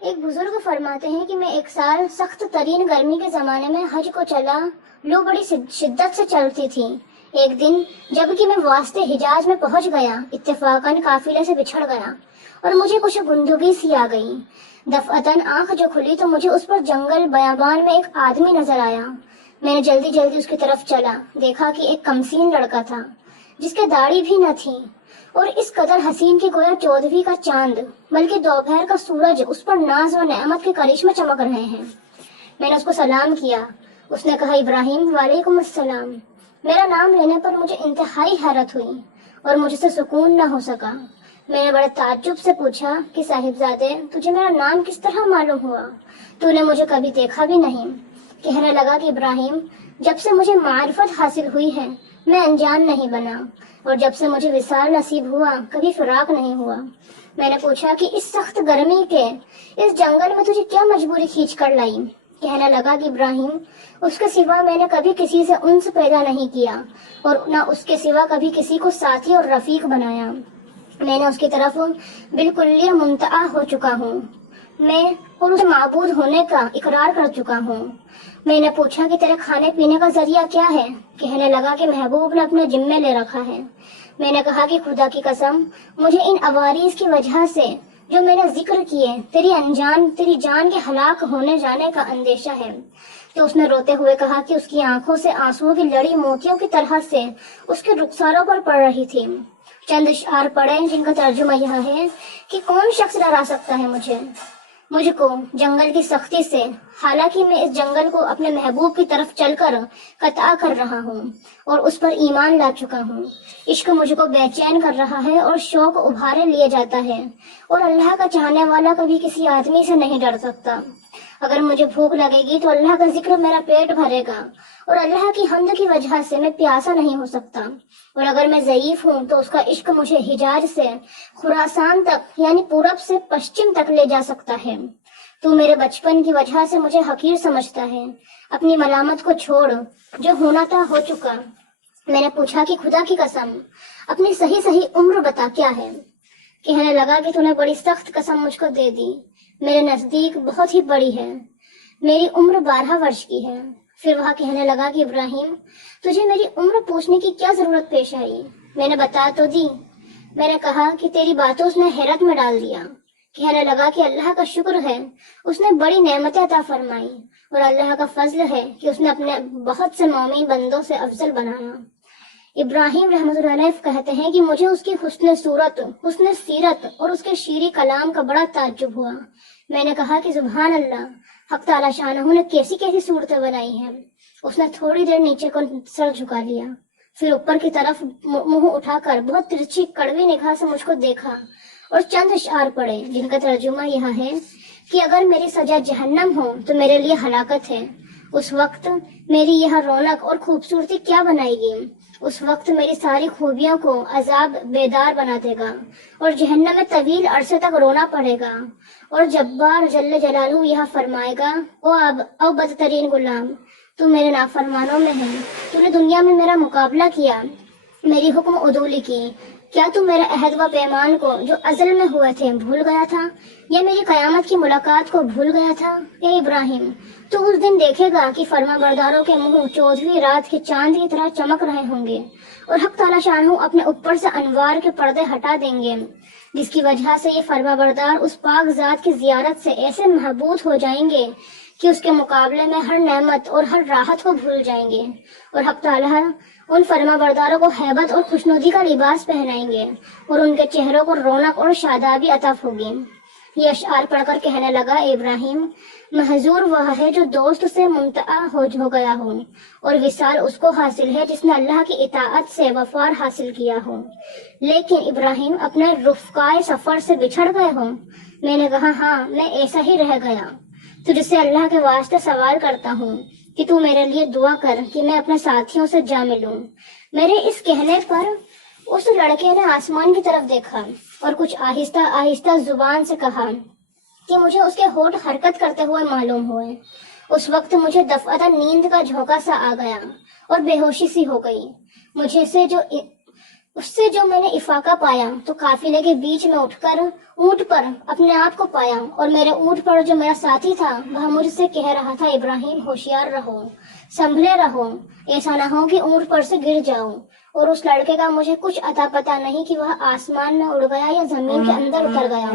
ایک بزرگ فرماتے ہیں کہ میں ایک سال سخت ترین گرمی کے زمانے میں حج کو چلا، لو بڑی شدت سے چلتی تھی۔ ایک دن جب کہ میں واسطے حجاز میں پہنچ گیا، اتفاقاً قافلے سے بچھڑ گیا اور مجھے کچھ گندگی سی آ گئی۔ دفعتاً آنکھ جو کھلی تو مجھے اس پر جنگل بیابان میں ایک آدمی نظر آیا۔ میں نے جلدی جلدی اس کی طرف چلا، دیکھا کہ ایک کمسین لڑکا تھا جس کے داڑھی بھی نہ تھی اور اس قدر حسین کی گویا 14ویں کا چاند بلکہ دوپہر کا سورج اس پر ناز و نعمت کے کرشمے چمک رہے ہیں۔ میں نے اس کو سلام کیا۔ اس نے کہا، ابراہیم، وعلیکم السلام۔ میرا نام لینے پر مجھے انتہائی حیرت ہوئی اور مجھ سے سکون نہ ہو سکا۔ میں نے بڑے تعجب سے پوچھا کہ صاحبزادے، تجھے میرا نام کس طرح معلوم ہوا؟ تو نے مجھے کبھی دیکھا بھی نہیں۔ کہنے لگا کہ ابراہیم، جب سے مجھے معرفت حاصل ہوئی ہے میں انجان نہیں بنا، اور جب سے مجھے وصال نصیب ہوا کبھی فراق نہیں ہوا۔ میں نے پوچھا کہ اس سخت گرمی کے اس جنگل میں تجھے کیا مجبوری کھینچ کر لائی؟ کہنے لگا کہ ابراہیم، اس کے سوا میں نے کبھی کسی سے انس پیدا نہیں کیا اور نہ اس کے سوا کبھی کسی کو ساتھی اور رفیق بنایا۔ میں نے اس کی طرف بالکلیہ منتعہ ہو چکا ہوں، میں اور اس معبود ہونے کا اقرار کر چکا ہوں۔ میں نے پوچھا کہ تیرے کھانے پینے کا ذریعہ کیا ہے؟ کہنے لگا کہ محبوب نے اپنے ذمے لے رکھا ہے۔ میں نے کہا کہ خدا کی قسم، مجھے ان عوارض کی وجہ سے جو میں نے ذکر کیے تیری جان کے ہلاک ہونے جانے کا اندیشہ ہے۔ تو اس نے روتے ہوئے کہا کہ اس کی آنکھوں سے آنسوؤں کی لڑی موتیوں کی طرح سے اس کے رخساروں پر پڑ رہی تھی۔ چند اشعار پڑے جن کا ترجمہ یہ ہے کہ کون شخص ڈرا سکتا ہے مجھ کو جنگل کی سختی سے، حالانکہ میں اس جنگل کو اپنے محبوب کی طرف چل کر قطع کر رہا ہوں اور اس پر ایمان لا چکا ہوں۔ عشق مجھ کو بے چین کر رہا ہے اور شوق ابھارے لیے جاتا ہے، اور اللہ کا چاہنے والا کبھی کسی آدمی سے نہیں ڈر سکتا۔ اگر مجھے بھوک لگے گی تو اللہ کا ذکر میرا پیٹ بھرے گا، اور اللہ کی حمد کی وجہ سے میں پیاسا نہیں ہو سکتا۔ اور اگر میں ضعیف ہوں تو اس کا عشق مجھے حجاز سے خراسان تک یعنی پورب سے پشچم تک لے جا سکتا ہے۔ تو میرے بچپن کی وجہ سے مجھے حقیر سمجھتا ہے، اپنی ملامت کو چھوڑ، جو ہونا تھا ہو چکا۔ میں نے پوچھا کہ خدا کی قسم اپنی صحیح عمر بتا کیا ہے؟ کہنے لگا کہ تو نے بڑی سخت قسم مجھ کو دے دی، میرے نزدیک بہت ہی بڑی ہے، میری عمر 12 برس کی ہے۔ پھر وہ کہنے لگا کہ ابراہیم، تجھے میری عمر پوچھنے کی کیا ضرورت پیش آئی؟ میں نے بتا تو دی۔ میں نے کہا کہ تیری باتوں اس نے حیرت میں ڈال دیا۔ کہنے لگا کہ اللہ کا شکر ہے، اس نے بڑی نعمتیں عطا فرمائی، اور اللہ کا فضل ہے کہ اس نے اپنے بہت سے مومن بندوں سے افضل بنایا۔ ابراہیم رحمۃ اللہ علیہ کہتے ہیں کہ مجھے اس کی حسن صورت، حسن سیرت اور اس کے شیریں کلام کا بڑا تعجب ہوا۔ میں نے کہا کہ سبحان اللہ، حق تعالی شانہ نے کیسی کیسی صورتیں بنائی ہیں۔ اس نے تھوڑی دیر نیچے کو سر جھکا لیا، پھر اوپر کی طرف منہ اٹھا کر بہت ترچھی کڑوی نگاہ سے مجھ کو دیکھا اور چند اشعار پڑھے جن کا ترجمہ یہ ہے کہ اگر میری سزا جہنم ہو تو میرے لیے ہلاکت ہے، اس وقت میری یہ رونق اور خوبصورتی کیا بنائے گی؟ اس وقت میری ساری خوبیوں کو عذاب بیدار بنا دے گا اور جہنم میں طویل عرصے تک رونا پڑے گا، اور جبار جل جلالہ یہ فرمائے گا، او بدترین غلام، تو میرے نافرمانوں میں ہے، تو نے دنیا میں میرا مقابلہ کیا، میری حکم عدولی کی، کیا تو میرے عہد و پیمان کو جو ازل میں ہوئے تھے بھول گیا تھا، یا میری قیامت کی ملاقات کو بھول گیا تھا؟ اے ابراہیم، تو اس دن دیکھے گا کہ فرما برداروں کے منہ 14ویں رات کے چاند کی طرح چمک رہے ہوں گے، اور حق تعالی شانہ اپنے اوپر سے انوار کے پردے ہٹا دیں گے، جس کی وجہ سے یہ فرما بردار اس پاک ذات کی زیارت سے ایسے محبوب ہو جائیں گے کہ اس کے مقابلے میں ہر نعمت اور ہر راحت کو بھول جائیں گے، اور حق تعالی ان فرما برداروں کو ہیبت اور خوشنودی کا لباس پہنائیں گے، اور ان کے چہروں کو رونق اور شادابی عطا ہوگی۔ یہ اشعار پڑھ کر کہنے لگا، اے ابراہیم، محظور وہ ہے جو دوست سے منتع ہو گیا ہو، اور وصال اس کو حاصل ہے جس نے اللہ کی اطاعت سے وفار حاصل کیا ہو۔ لیکن ابراہیم، اپنے رفقائے سفر سے بچھڑ گئے ہو؟ میں نے کہا، ہاں، میں ایسا ہی رہ گیا۔ تجھ سے اللہ کے واسطے سوال کرتا ہوں کہ تو میرے لیے دعا کر کہ میں اپنے ساتھیوں سے جا ملوں۔ میرے اس کہنے پر اس لڑکے نے آسمان کی طرف دیکھا اور کچھ آہستہ آہستہ زبان سے کہا کہ مجھے اس کے ہونٹ حرکت کرتے ہوئے معلوم ہوئے۔ اس وقت مجھے دفعتاً نیند کا جھونکا سا آ گیا اور بے ہوشی سی ہو گئی۔ اس سے جو میں نے افاقہ پایا تو قافلے کے بیچ میں اٹھ کر اونٹ پر اپنے آپ کو پایا، اور میرے اونٹ پر جو میرا ساتھی تھا وہ مجھ سے کہہ رہا تھا، ابراہیم ہوشیار رہو، سنبھلے رہو، ایسا نہ ہو کہ اونٹ پر سے گر جاؤ۔ اور اس لڑکے کا مجھے کچھ اتا پتا نہیں کہ وہ آسمان میں اڑ گیا یا زمین کے اندر اتر گیا۔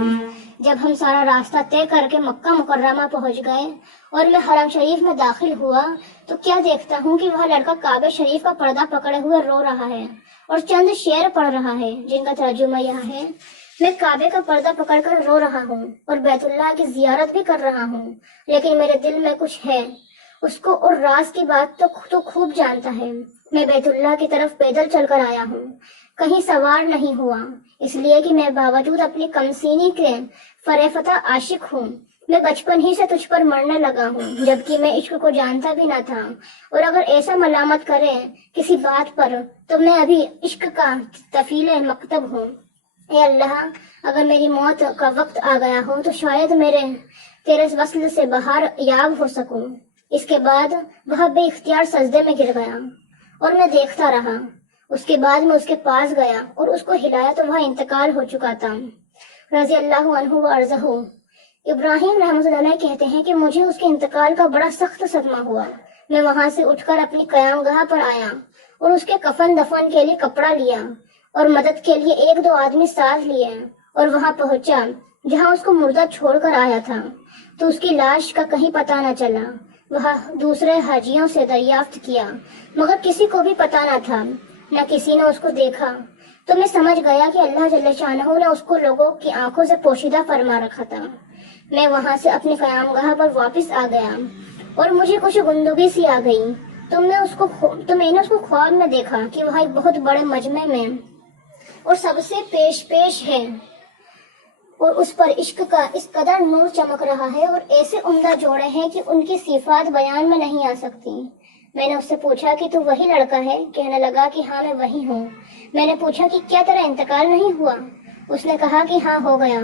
جب ہم سارا راستہ طے کر کے مکہ مکرمہ پہنچ گئے اور میں حرم شریف میں داخل ہوا تو کیا دیکھتا ہوں کہ وہ لڑکا کعبہ شریف کا پردہ پکڑے ہوئے رو رہا ہے اور چند شعر پڑھ رہا ہے، جن کا ترجمہ یہ ہے: میں کعبے کا پردہ پکڑ کر رو رہا ہوں اور بیت اللہ کی زیارت بھی کر رہا ہوں، لیکن میرے دل میں کچھ ہے، اس کو اور راز کی بات تو خوب جانتا ہے۔ میں بیت اللہ کی طرف پیدل چل کر آیا ہوں، کہیں سوار نہیں ہوا، اس لیے کہ میں باوجود اپنی کمسینی کے فریفتہ عاشق ہوں۔ میں بچپن ہی سے تجھ پر مرنے لگا ہوں، جبکہ میں عشق کو جانتا بھی نہ تھا، اور اگر ایسا ملامت کرے کسی بات پر تو میں ابھی عشق کا طفیل مکتب ہوں۔ اے اللہ، اگر میری موت کا وقت آ گیا ہو تو شاید تیرے وصل سے باہر یاب ہو سکوں۔ اس کے بعد وہ بے اختیار سجدے میں گر گیا اور میں دیکھتا رہا۔ اس کے بعد میں اس کے پاس گیا اور اس کو ہلایا تو وہ انتقال ہو چکا تھا، رضی اللہ عنہ وارضہ۔ ابراہیم رحمۃ اللہ علیہ کہتے ہیں کہ مجھے اس کے انتقال کا بڑا سخت صدمہ ہوا۔ میں وہاں سے اٹھ کر اپنی قیام گاہ پر آیا اور اس کے کفن دفن کے لیے کپڑا لیا اور مدد کے لیے 1-2 آدمی ساتھ لیے اور وہاں پہنچا جہاں اس کو مردہ چھوڑ کر آیا تھا، تو اس کی لاش کا کہیں پتہ نہ چلا۔ وہ دوسرے حاجیوں سے دریافت کیا مگر کسی کو بھی پتہ نہ تھا، نہ کسی نے اس کو دیکھا۔ تو میں سمجھ گیا کہ اللہ جل شانہ نے اس کو لوگوں کی آنکھوں سے پوشیدہ فرما رکھا تھا۔ میں وہاں سے اپنی قیام گاہ پر واپس آ گیا اور مجھے کچھ گندگی سی آ گئی تو میں نے اس کو خواب میں دیکھا کہ وہ ایک بہت بڑے مجمع میں اور سب سے پیش ہے اور اس پر عشق کا اس قدر نور چمک رہا ہے اور ایسے عمدہ جوڑے ہیں کہ ان کی صفات بیان میں نہیں آ سکتی۔ میں نے اس سے پوچھا کہ تو وہی لڑکا ہے؟ کہنے لگا کہ ہاں میں وہی ہوں۔ میں نے پوچھا کہ کیا تیرا انتقال نہیں ہوا؟ اس نے کہا کہ ہاں ہو گیا۔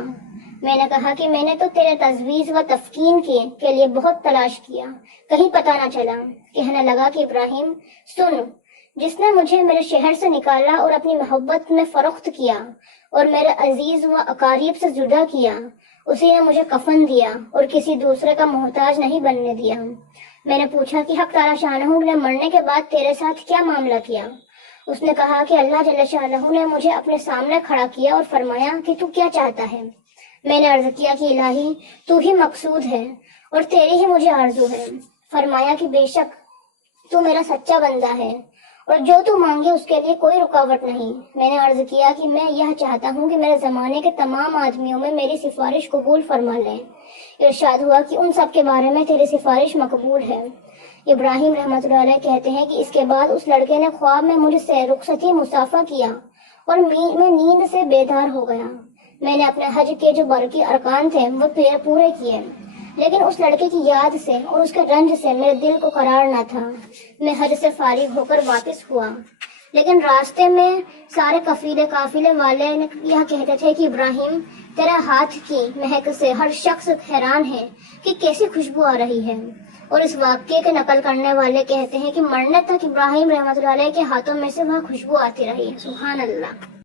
میں نے کہا کہ میں نے تو تیرے تجویز و تفکین کے لیے بہت تلاش کیا، کہیں پتہ نہ چلا۔ کہنے لگا کہ ابراہیم سن، جس نے مجھے میرے شہر سے نکالا اور اپنی محبت میں فروخت کیا اور میرے عزیز و اقارب سے جدا کیا، اسی نے مجھے کفن دیا اور کسی دوسرے کا محتاج نہیں بننے دیا۔ میں نے پوچھا کہ حق تعالی شانہ نے مرنے کے بعد تیرے ساتھ کیا معاملہ کیا؟ اس نے کہا کہ اللہ جل شانہ نے مجھے اپنے سامنے کھڑا کیا اور فرمایا کہ تو کیا چاہتا ہے؟ میں نے عرض کیا کہ الہی تو ہی مقصود ہے اور تیری ہی مجھے آرزو ہے۔ فرمایا کہ بے شک تو میرا سچا بندہ ہے اور جو تو مانگے اس کے لیے کوئی رکاوٹ نہیں۔ میں نے عرض کیا کہ میں یہ چاہتا ہوں کہ میرے زمانے کے تمام آدمیوں میں میری سفارش قبول فرما لیں۔ ارشاد ہوا کہ ان سب کے بارے میں تیری سفارش مقبول ہے۔ ابراہیم رحمۃ اللہ علیہ کہتے ہیں کہ اس کے بعد اس لڑکے نے خواب میں مجھ سے رخصتی مصافحہ کیا اور میں نیند سے بیدار ہو گیا۔ میں نے اپنے حج کے جو برقی ارکان تھے وہ پورے کیے، لیکن اس لڑکے کی یاد سے اور اس کے رنج سے میرے دل کو قرار نہ تھا۔ میں حج سے فارغ ہو کر واپس ہوا، لیکن راستے میں سارے قافلے والے یہ کہتے تھے کہ ابراہیم تیرے ہاتھ کی مہک سے ہر شخص حیران ہے کہ کیسی خوشبو آ رہی ہے۔ اور اس واقعے کے نقل کرنے والے کہتے ہیں کہ مرنے تک ابراہیم رحمۃ اللہ علیہ کے ہاتھوں میں سے وہاں خوشبو آتی رہی۔ سبحان اللہ۔